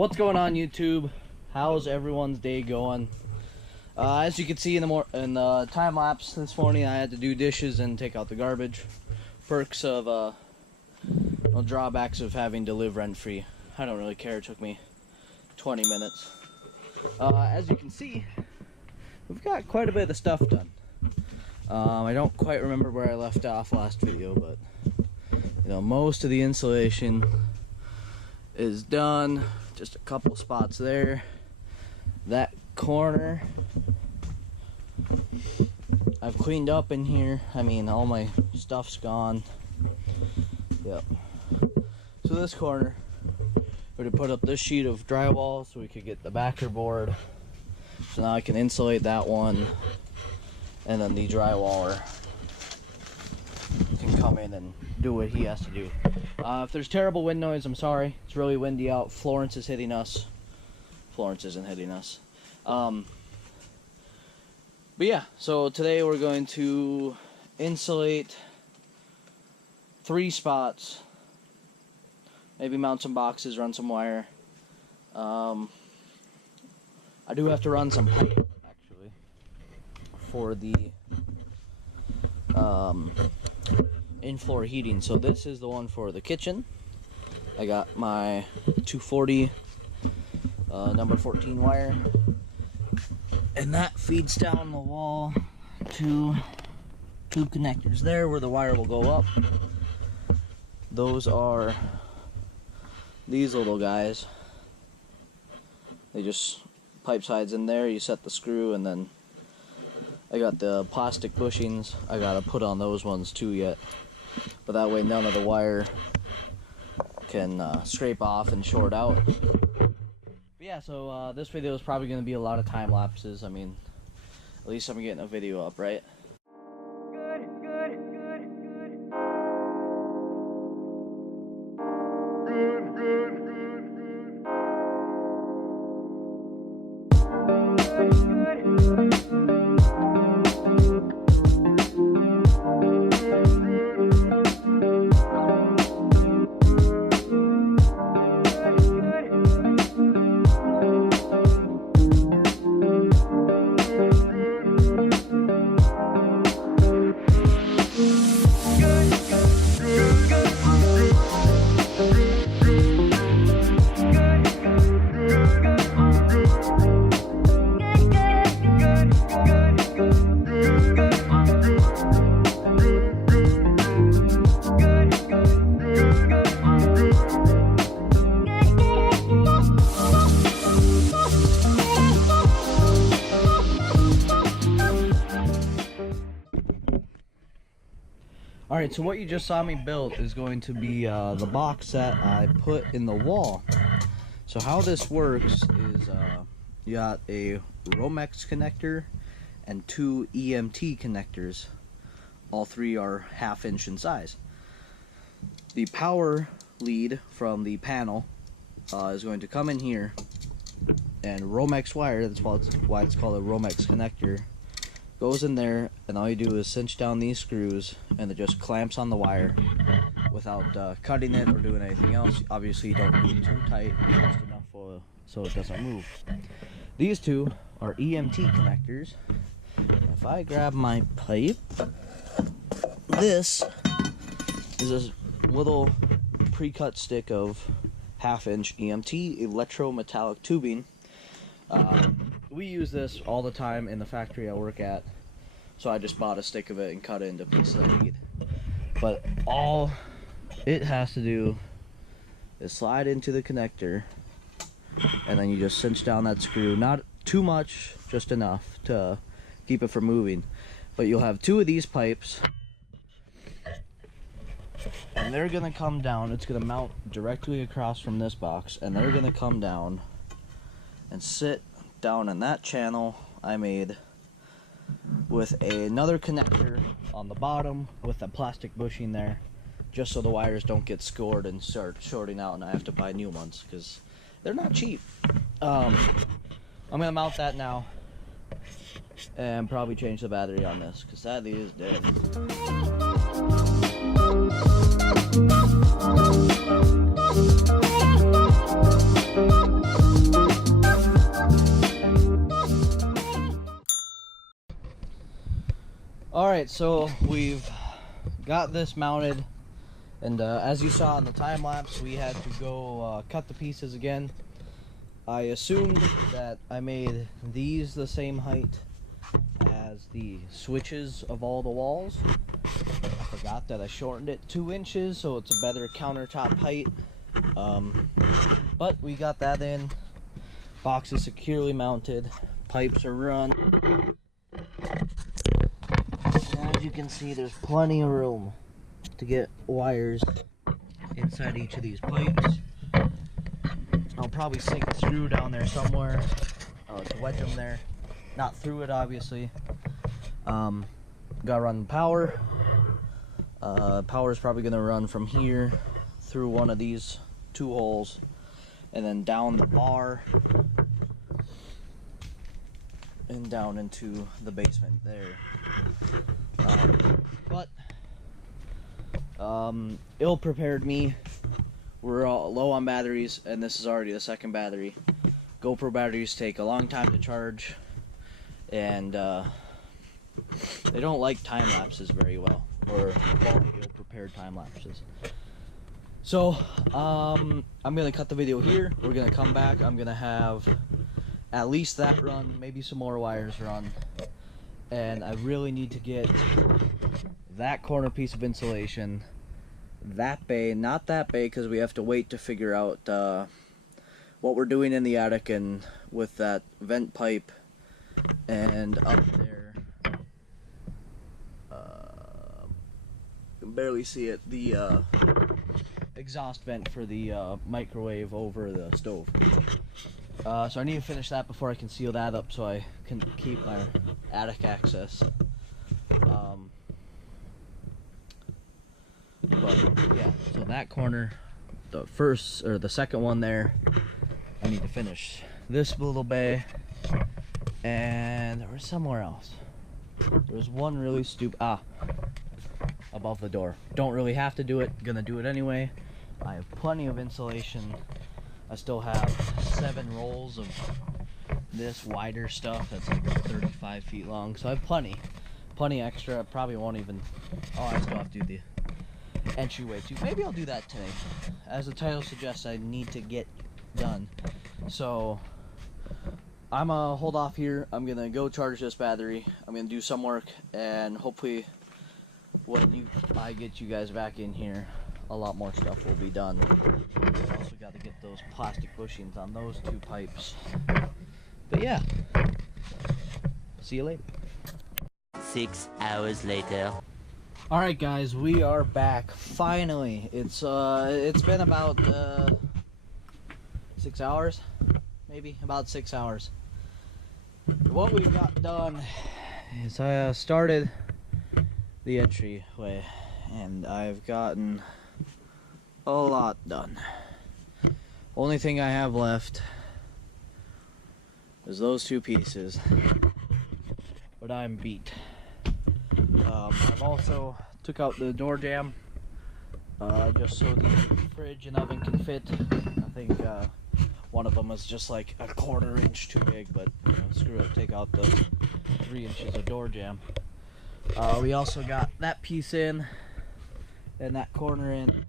What's going on, YouTube? How's everyone's day going? As you can see in the time lapse this morning, I had to do dishes and take out the garbage. Perks of well, drawbacks of having to live rent-free. I don't really care. It took me 20 minutes. As you can see, we've got quite a bit of stuff done. I don't quite remember where I left off last video, but most of the insulation is done. Just a couple spots there. That corner I've cleaned up in here. I mean, all my stuff's gone. Yep. So this corner, we're gonna put up this sheet of drywall so we could get the backer board. So now I can insulate that one, and then the drywaller can come in and do what he has to do. If there's terrible wind noise, I'm sorry. It's really windy out. Florence is hitting us. Florence isn't hitting us. But yeah, so today we're going to insulate 3 spots. Maybe mount some boxes, run some wire. I do have to run some pipe, actually, for the in-floor heating. So this is the one for the kitchen. I got my 240 number 14 wire, and that feeds down the wall to 2 connectors there where the wire will go up. Those are these little guys. They just pipe sides in there, you set the screw, and then I got the plastic bushings. I gotta put on those ones too yet, but that way none of the wire can scrape off and short out. But yeah, so this video is probably going to be a lot of time lapses. I mean, at least I'm getting a video up, right? Alright, so what you just saw me build is going to be the box that I put in the wall. So how this works is you got a Romex connector and 2 EMT connectors. All 3 are 1/2 inch in size. The power lead from the panel is going to come in here, and Romex wire, that's why it's called a Romex connector, goes in there, and all you do is cinch down these screws and it just clamps on the wire without cutting it or doing anything else. Obviously you don't do it too tight, just enough so it doesn't move. These 2 are EMT connectors. If I grab my pipe, this is a little pre-cut stick of 1/2 inch EMT electrometallic tubing. We use this all the time in the factory I work at, so I just bought a stick of it and cut it into pieces I need. But all it has to do is slide into the connector, and then you just cinch down that screw. Not too much, just enough to keep it from moving. But you'll have 2 of these pipes, and they're gonna come down. It's gonna mount directly across from this box, and they're gonna come down and sit down in that channel I made with another connector on the bottom with a plastic bushing there, just so the wires don't get scored and start shorting out and I have to buy new ones because they're not cheap. I'm gonna mount that now and probably change the battery on this because that is dead. Alright, so we've got this mounted, and as you saw in the time lapse, we had to go cut the pieces again. I assumed that I made these the same height as the switches of all the walls. I forgot that I shortened it 2 inches, so it's a better countertop height. But we got that in. Box is securely mounted. Pipes are run. As you can see, there's plenty of room to get wires inside each of these pipes. I'll probably sink a screw down there somewhere to wedge them there. Not through it, obviously. Gotta run power. Power is probably gonna run from here through one of these 2 holes and then down the bar and down into the basement there. But ill-prepared me. We're all low on batteries, and this is already the 2nd battery. GoPro batteries take a long time to charge, and they don't like time lapses very well, or quality ill-prepared time lapses. So I'm gonna cut the video here. We're gonna come back. I'm gonna have at least that run, maybe some more wires run, and I really need to get that corner piece of insulation, that bay, not that bay, because we have to wait to figure out what we're doing in the attic, and with that vent pipe, and up there, you can barely see it, the exhaust vent for the microwave over the stove. So I need to finish that before I can seal that up, so I can keep my attic access. But yeah, so that corner, the first or the second one there, I need to finish this little bay, and there was somewhere else. There was one really stupid above the door. Don't really have to do it, gonna do it anyway. I have plenty of insulation. I still have 7 rolls of this wider stuff that's like 35 feet long, so I have plenty extra. I probably won't even, I still have to do the entryway too. Maybe I'll do that today. As the title suggests, I need to get done. So I'm gonna hold off here. I'm gonna go charge this battery. I'm gonna do some work, and hopefully when I get you guys back in here, a lot more stuff will be done. I also got to get those plastic bushings on those 2 pipes. But yeah, see you later. 6 hours later. Alright guys, we are back. Finally. It's been about 6 hours? Maybe about 6 hours. What we've got done is I started the entryway, and I've gotten a lot done. Only thing I have left is those 2 pieces, but I'm beat. I've also took out the door jamb just so the fridge and oven can fit. I think one of them is just like a 1/4 inch too big, but you know, screw it, take out the 3 inches of door jamb. We also got that piece in, and that corner in,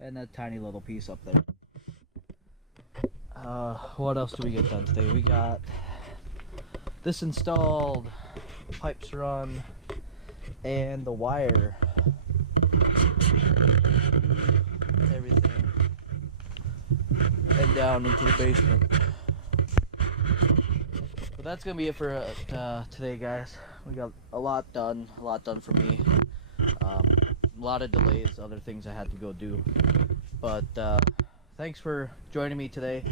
and that tiny little piece up there. What else do we get done today? We got this installed, pipes run, and the wire, everything, and down into the basement. But that's gonna be it for today, guys. We got a lot done for me. A lot of delays, other things I had to go do. But thanks for joining me today.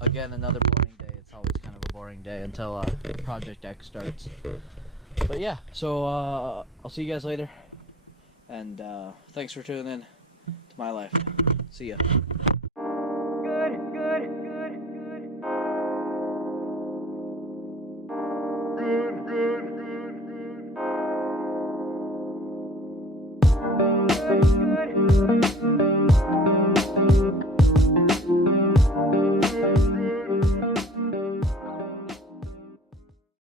Again, another boring day. It's always kind of a boring day until Project X starts. But yeah, so I'll see you guys later. And thanks for tuning in to my life. See ya.